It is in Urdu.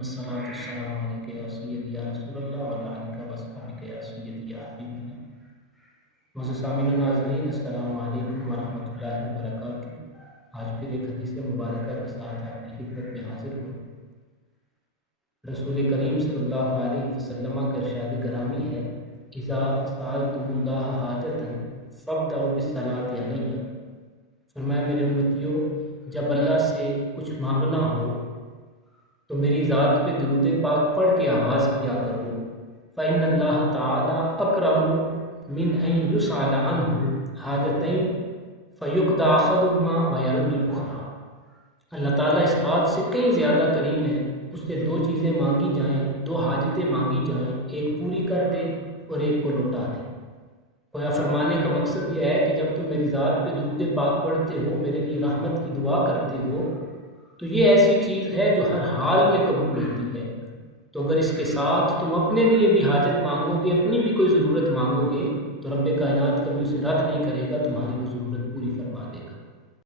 والصلاة والسلام علیکہ یا سیدی یا رسول اللہ وعلی آلہ وصحبہ یا سیدی یا حبیب اللہ۔ معزز سامعین و ناظرین، السلام علیکم ورحمۃ اللہ وبرکاتہ۔ آج پھر ایک حدیث مبارکہ کے ساتھ آپ کی خدمت میں حاضر ہوں۔ رسول کریم صلی اللہ علیہ وسلم کا ارشاد گرامی ہے، اذا سألتم اللہ حاجۃ فابدؤوا بالصلاۃ علیہ۔ فرمایا میرے امتیوں، جب اللہ سے کچھ مانگنا ہو تو میری ذات پہ درود پاک پڑھ کے آغاز کیا کرو۔ فإن اللہ تعالی اکرم من ان یسأل عنہ حاجتین فیقضی احدہما ویرد الاخری۔ اللہ تعالیٰ اس بات سے کئی زیادہ کریم ہے، اس سے دو چیزیں مانگی جائیں، دو حاجتیں مانگی جائیں، ایک پوری کر دے اور ایک کو لوٹا دے۔ گویا فرمانے کا مقصد یہ ہے کہ جب تم میری ذات پہ درود پاک پڑھتے ہو، میرے لیے رحمت کی دعا کرتے ہو، تو یہ ایسی چیز ہے جو ہر حال میں قبول ہوتی ہے۔ تو اگر اس کے ساتھ تم اپنے لیے بھی حاجت مانگو گے، اپنی بھی کوئی ضرورت مانگو گے، تو رب کائنات کبھی اسے رد نہیں کرے گا، تمہاری وہ ضرورت